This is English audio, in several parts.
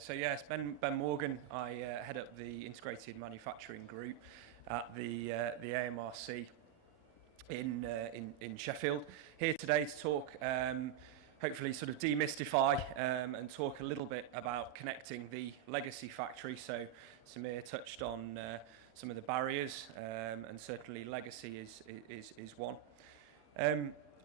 So yeah, it's Ben Morgan. I head up the Integrated Manufacturing Group at the AMRC in Sheffield. Here today to talk, hopefully sort of demystify and talk a little bit about connecting the legacy factory. So Samir touched on some of the barriers, and certainly legacy is one.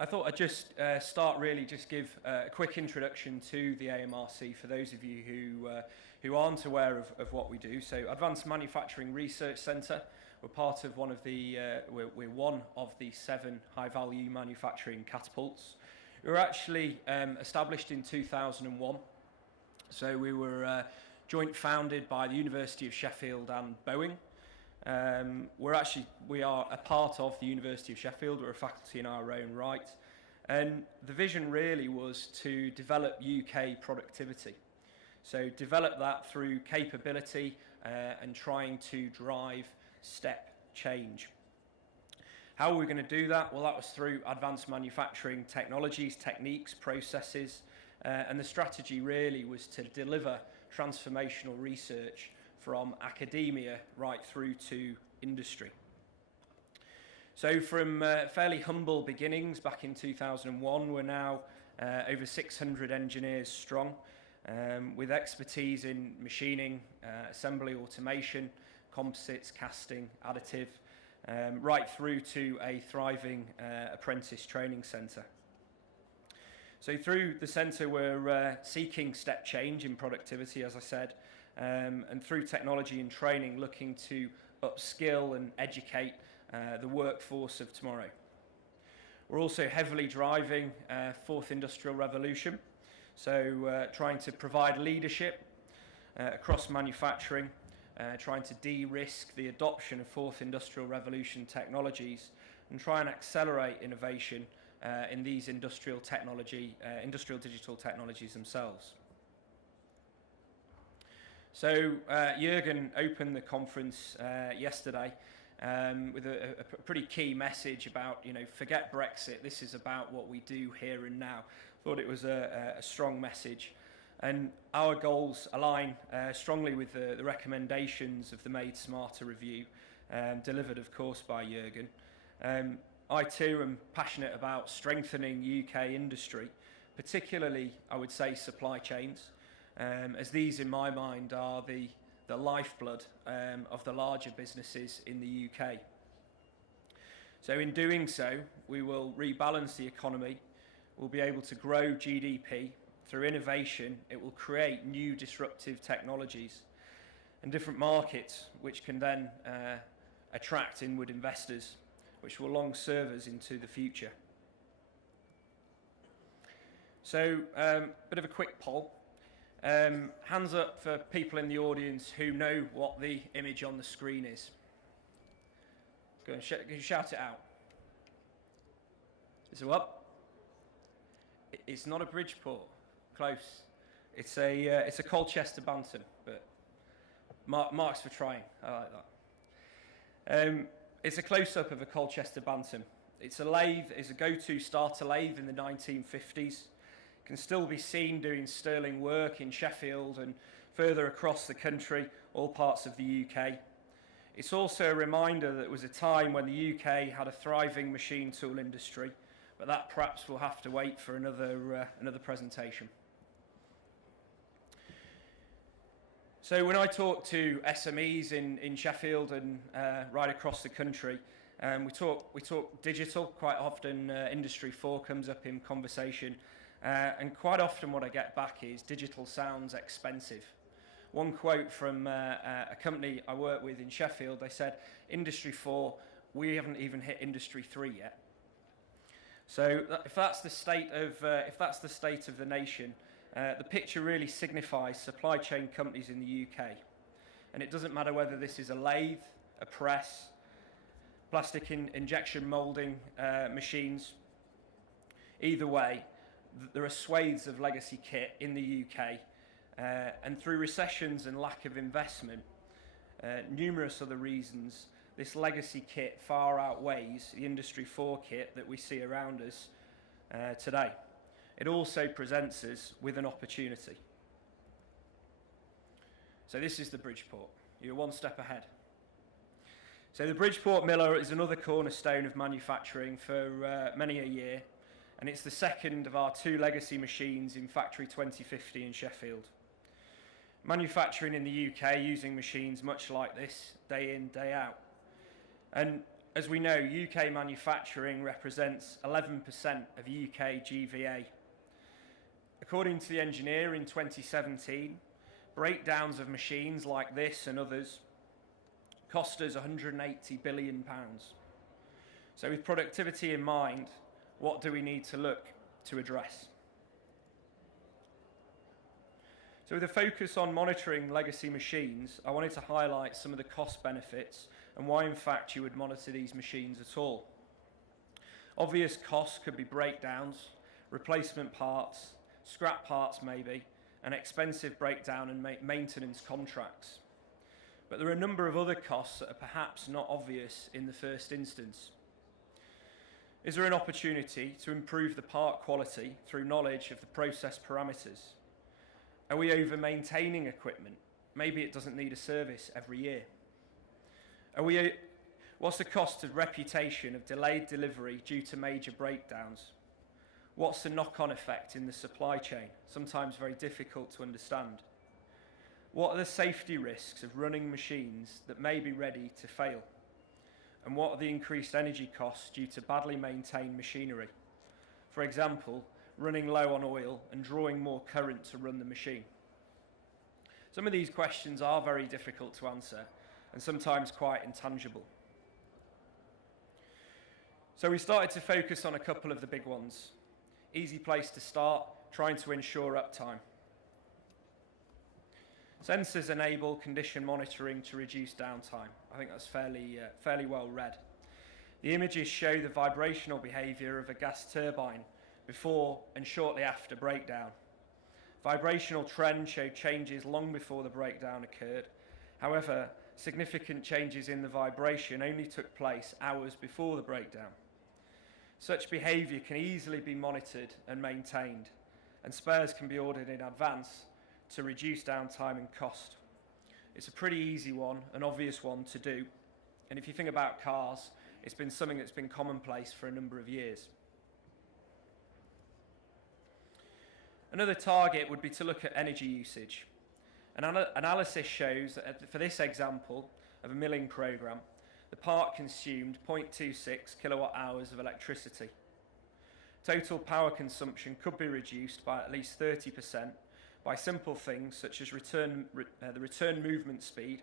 I thought I'd just start really just give a quick introduction to the AMRC for those of you who aren't aware of what we do. So Advanced Manufacturing Research Centre, we're part of one of the, we're one of the 7 high-value manufacturing catapults. We were actually established in 2001. So we were joint founded by the University of Sheffield and Boeing. We are a part of the University of Sheffield. We're a faculty in our own right, and the vision really was to develop UK productivity. So develop that through capability and trying to drive step change. How are we going to do that? Well, that was through advanced manufacturing technologies, techniques, processes, and the strategy really was to deliver transformational research from academia right through to industry. So from fairly humble beginnings back in 2001, we're now over 600 engineers strong, with expertise in machining, assembly automation, composites, casting, additive, right through to a thriving apprentice training centre. So through the centre we're seeking step change in productivity, as I said, and through technology and training looking to upskill and educate the workforce of tomorrow. We're also heavily driving fourth industrial revolution, so trying to provide leadership across manufacturing, trying to de-risk the adoption of fourth industrial revolution technologies and try and accelerate innovation in these industrial digital technologies themselves. So Jürgen opened the conference yesterday with a pretty key message about, forget Brexit, this is about what we do here and now. Thought it was a strong message. And our goals align strongly with the recommendations of the Made Smarter review, delivered, of course, by Jürgen. I too am passionate about strengthening UK industry, particularly, I would say, supply chains. As these, in my mind, are the lifeblood of the larger businesses in the UK. So in doing so, we will rebalance the economy, we'll be able to grow GDP, through innovation, it will create new disruptive technologies and different markets, which can then attract inward investors, which will long serve us into the future. So, bit of a quick poll. Hands up for people in the audience who know what the image on the screen is. Go and shout it out. Is it up? It's not a Bridgeport. Close. It's a Colchester Bantam, but marks for trying. I like that. It's a close-up of a Colchester Bantam. It's a lathe. It's a go-to starter lathe in the 1950s. Can still be seen doing sterling work in Sheffield and further across the country, all parts of the UK. It's also a reminder that it was a time when the UK had a thriving machine tool industry, but that perhaps will have to wait for another presentation. So when I talk to SMEs in Sheffield and right across the country, we talk digital. Quite often Industry 4 comes up in conversation. And quite often what I get back is digital sounds expensive. One quote from a company I work with in Sheffield, they said, Industry 4, we haven't even hit Industry 3 yet. So if that's the state of the nation, the picture really signifies supply chain companies in the UK. And it doesn't matter whether this is a lathe, a press, plastic injection moulding machines. Either way, there are swathes of legacy kit in the UK, and through recessions and lack of investment, numerous other reasons, this legacy kit far outweighs the Industry 4 kit that we see around us today. It also presents us with an opportunity. So this is the Bridgeport. You're one step ahead. So the Bridgeport Miller is another cornerstone of manufacturing for many a year, and it's the second of our 2 legacy machines in Factory 2050 in Sheffield. Manufacturing in the UK using machines much like this, day in, day out. And as we know, UK manufacturing represents 11% of UK GVA. According to the engineer in 2017, breakdowns of machines like this and others cost us £180 billion. So with productivity in mind, what do we need to look to address? So with a focus on monitoring legacy machines, I wanted to highlight some of the cost benefits and why in fact you would monitor these machines at all. Obvious costs could be breakdowns, replacement parts, scrap parts maybe, and expensive breakdown and maintenance contracts. But there are a number of other costs that are perhaps not obvious in the first instance. Is there an opportunity to improve the part quality through knowledge of the process parameters? Are we over-maintaining equipment? Maybe it doesn't need a service every year. What's the cost of reputation of delayed delivery due to major breakdowns? What's the knock-on effect in the supply chain? Sometimes very difficult to understand. What are the safety risks of running machines that may be ready to fail? And what are the increased energy costs due to badly maintained machinery? For example, running low on oil and drawing more current to run the machine. Some of these questions are very difficult to answer and sometimes quite intangible. So we started to focus on a couple of the big ones. Easy place to start, trying to ensure uptime. Sensors enable condition monitoring to reduce downtime. I think that's fairly well read. The images show the vibrational behaviour of a gas turbine before and shortly after breakdown. Vibrational trends showed changes long before the breakdown occurred. However, significant changes in the vibration only took place hours before the breakdown. Such behaviour can easily be monitored and maintained, and spares can be ordered in advance to reduce downtime and cost. It's a pretty easy one, an obvious one to do, and if you think about cars, it's been something that's been commonplace for a number of years. Another target would be to look at energy usage. An analysis shows that for this example of a milling programme, the part consumed 0.26 kilowatt hours of electricity. Total power consumption could be reduced by at least 30% by simple things such as the return movement speed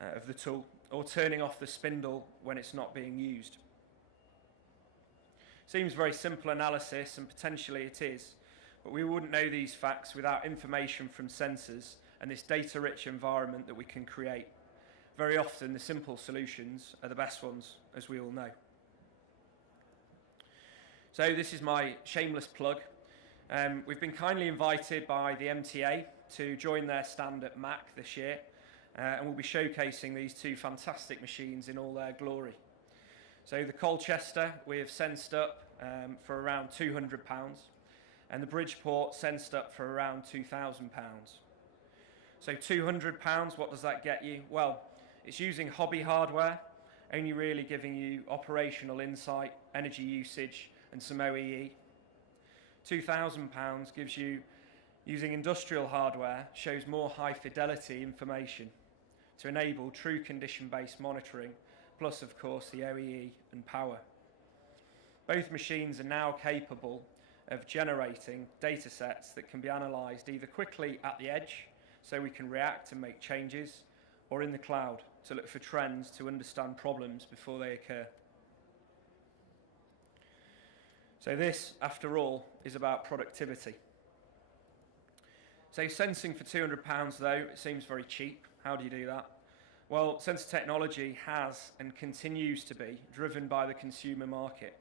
of the tool or turning off the spindle when it's not being used. Seems very simple analysis, and potentially it is, but we wouldn't know these facts without information from sensors and this data-rich environment that we can create. Very often the simple solutions are the best ones, as we all know. So this is my shameless plug. We've been kindly invited by the MTA to join their stand at MAC this year, and we'll be showcasing these 2 fantastic machines in all their glory. So the Colchester we have sensed up for around £200, and the Bridgeport sensed up for around £2,000. So £200, what does that get you? Well, it's using hobby hardware, only really giving you operational insight, energy usage, and some OEE. £2,000 gives you, using industrial hardware, shows more high fidelity information to enable true condition-based monitoring, plus of course the OEE and power. Both machines are now capable of generating data sets that can be analysed either quickly at the edge, so we can react and make changes, or in the cloud to look for trends to understand problems before they occur. So this, after all, is about productivity. So sensing for £200 though, it seems very cheap. How do you do that? Well, sensor technology has and continues to be driven by the consumer market.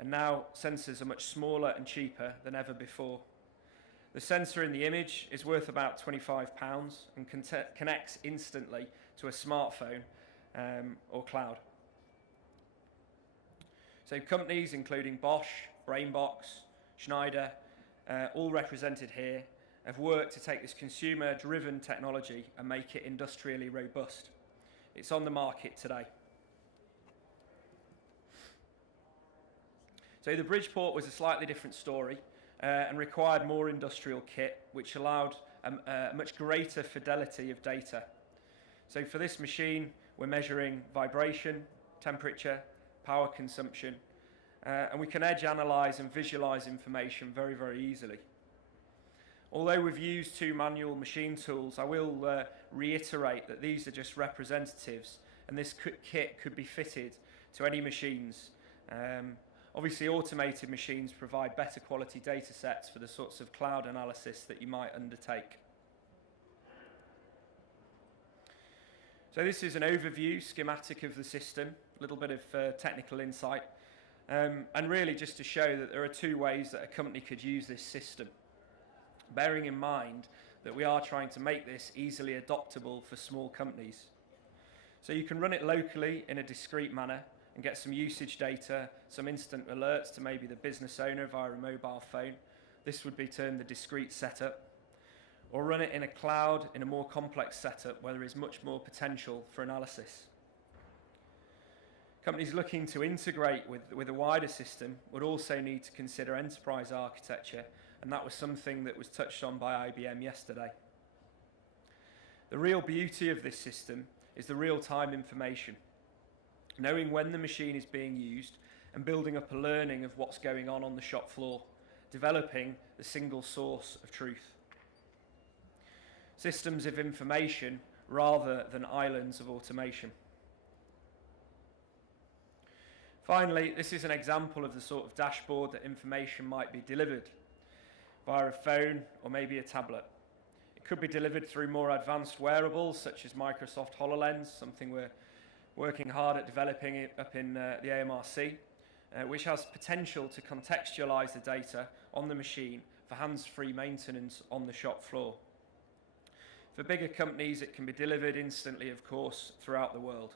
And now sensors are much smaller and cheaper than ever before. The sensor in the image is worth about £25 and connects instantly to a smartphone or cloud. So companies including Bosch, Brainbox, Schneider, all represented here, have worked to take this consumer-driven technology and make it industrially robust. It's on the market today. So the Bridgeport was a slightly different story and required more industrial kit, which allowed a much greater fidelity of data. So for this machine, we're measuring vibration, temperature, power consumption, and we can edge analyze and visualize information very, very easily. Although we've used 2 manual machine tools, I will reiterate that these are just representatives, and this kit could be fitted to any machines. Obviously, automated machines provide better quality data sets for the sorts of cloud analysis that you might undertake. So this is an overview schematic of the system, a little bit of technical insight, and really just to show that there are 2 ways that a company could use this system, bearing in mind that we are trying to make this easily adoptable for small companies. So you can run it locally in a discrete manner and get some usage data, some instant alerts to maybe the business owner via a mobile phone. This would be termed the discrete setup. Or run it in a cloud in a more complex setup where there is much more potential for analysis. Companies looking to integrate with a wider system would also need to consider enterprise architecture, and that was something that was touched on by IBM yesterday. The real beauty of this system is the real-time information, knowing when the machine is being used and building up a learning of what's going on the shop floor, developing the single source of truth. Systems of information rather than islands of automation. Finally, this is an example of the sort of dashboard that information might be delivered via a phone or maybe a tablet. It could be delivered through more advanced wearables such as Microsoft HoloLens, something we're working hard at developing it up in the AMRC, which has potential to contextualize the data on the machine for hands-free maintenance on the shop floor. For bigger companies, it can be delivered instantly, of course, throughout the world.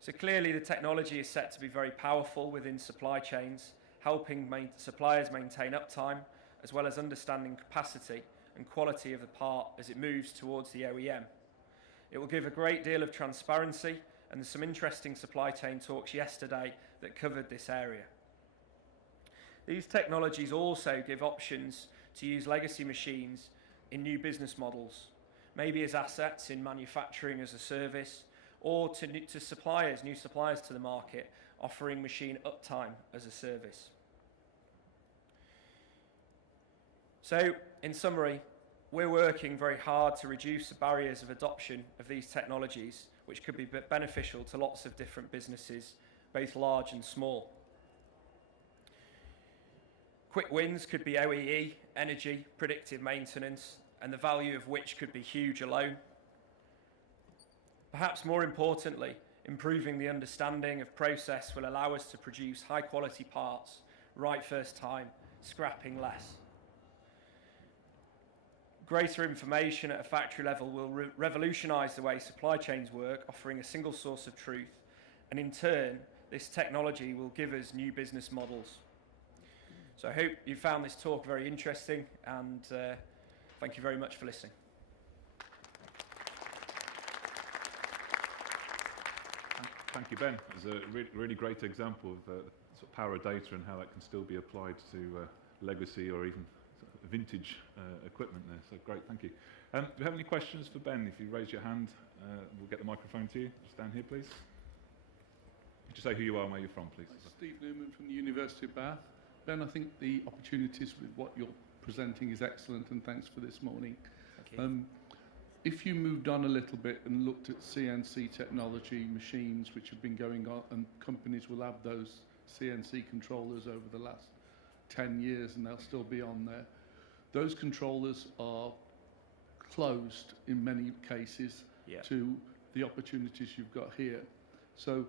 So clearly the technology is set to be very powerful within supply chains, helping suppliers maintain uptime, as well as understanding capacity and quality of the part as it moves towards the OEM. It will give a great deal of transparency, and there's some interesting supply chain talks yesterday that covered this area. These technologies also give options to use legacy machines in new business models, maybe as assets in manufacturing as a service, or to suppliers, new suppliers to the market, offering machine uptime as a service. So, in summary, we're working very hard to reduce the barriers of adoption of these technologies, which could be beneficial to lots of different businesses, both large and small. Quick wins could be OEE, energy, predictive maintenance, and the value of which could be huge alone. Perhaps more importantly, improving the understanding of process will allow us to produce high quality parts right first time, scrapping less. Greater information at a factory level will revolutionise the way supply chains work, offering a single source of truth, and in turn, this technology will give us new business models. So I hope you found this talk very interesting, and thank you very much for listening. Thank you, Ben. It was a really great example of the sort of power of data and how that can still be applied to legacy or even vintage equipment there. So great, thank you. Do you have any questions for Ben? If you raise your hand, we'll get the microphone to you. Just down here, please. Could you say who you are and where you're from, please? Steve Newman from the University of Bath. Ben, I think the opportunities with what you're presenting is excellent, and thanks for this morning. Thank you. If you moved on a little bit and looked at CNC technology machines which have been going on, and companies will have those CNC controllers over the last 10 years and they'll still be on there, those controllers are closed in many cases to the opportunities you've got here. So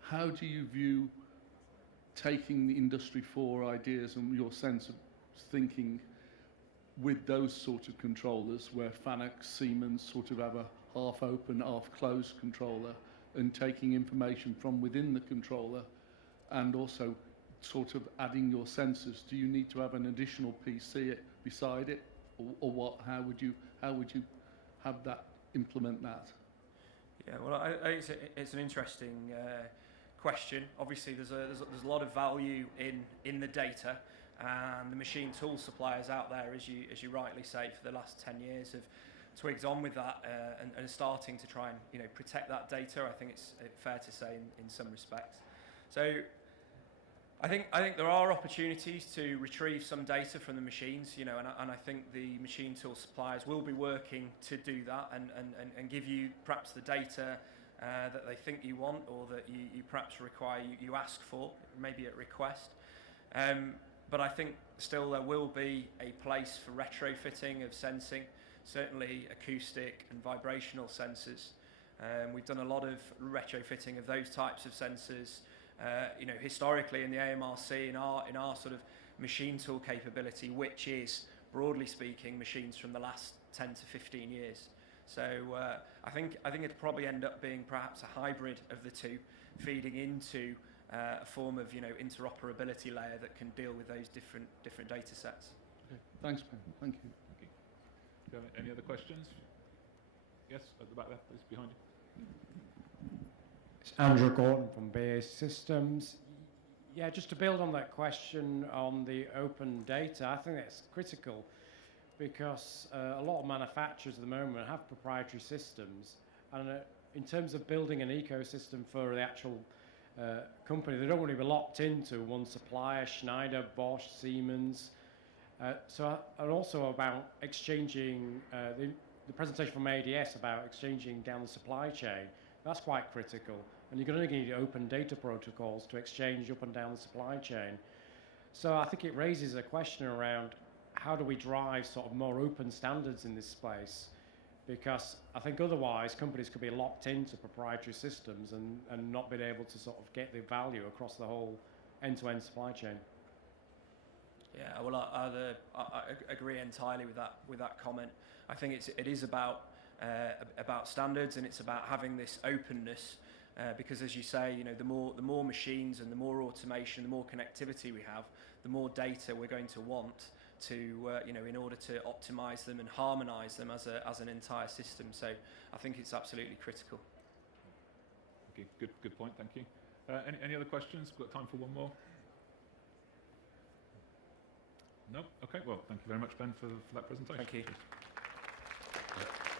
how do you view taking the Industry 4 ideas and your sense of thinking with those sort of controllers where Fanuc, Siemens sort of have a half-open, half-closed controller, and taking information from within the controller and also sort of adding your sensors? Do you need to have an additional PC beside it, or what? How would you have that implement that? Yeah, well, I think it's an interesting question. Obviously, there's a lot of value in the data, and the machine tool suppliers out there, as you rightly say, for the last 10 years have twigged on with that and are starting to try and protect that data. I think it's fair to say in some respects. So I think there are opportunities to retrieve some data from the machines, and I think the machine tool suppliers will be working to do that and give you perhaps the data that they think you want, or that you perhaps require, you ask for, maybe at request. But I think still there will be a place for retrofitting of sensing, certainly acoustic and vibrational sensors. We've done a lot of retrofitting of those types of sensors, historically in the AMRC, in our sort of machine tool capability, which is, broadly speaking, machines from the last 10 to 15 years. So I think it'll probably end up being perhaps a hybrid of the two, feeding into a form of interoperability layer that can deal with those different data sets. Okay. Thanks, Ben. Thank you. Thank you. Do you have any other questions? Yes, at the back there, please, behind you. It's Andrew Gordon from BAE Systems. Yeah, just to build on that question on the open data, I think that's critical, because a lot of manufacturers at the moment have proprietary systems, and in terms of building an ecosystem for the actual company, they don't want to be locked into one supplier, Schneider, Bosch, Siemens. And also about exchanging, the presentation from ADS about exchanging down the supply chain, that's quite critical. And you're going to need open data protocols to exchange up and down the supply chain. So I think it raises a question around how do we drive sort of more open standards in this space? Because I think otherwise companies could be locked into proprietary systems and not being able to sort of get the value across the whole end-to-end supply chain. Yeah, well, I agree entirely with that comment. I think it is about standards, and it's about having this openness, because as you say, the more machines and the more automation, the more connectivity we have, the more data we're going to want to in order to optimize them and harmonize them as an entire system. So I think it's absolutely critical. Okay, good point. Thank you. Any other questions? We've got time for one more. No? Okay, well, thank you very much, Ben, for that presentation. Thank you. Cheers.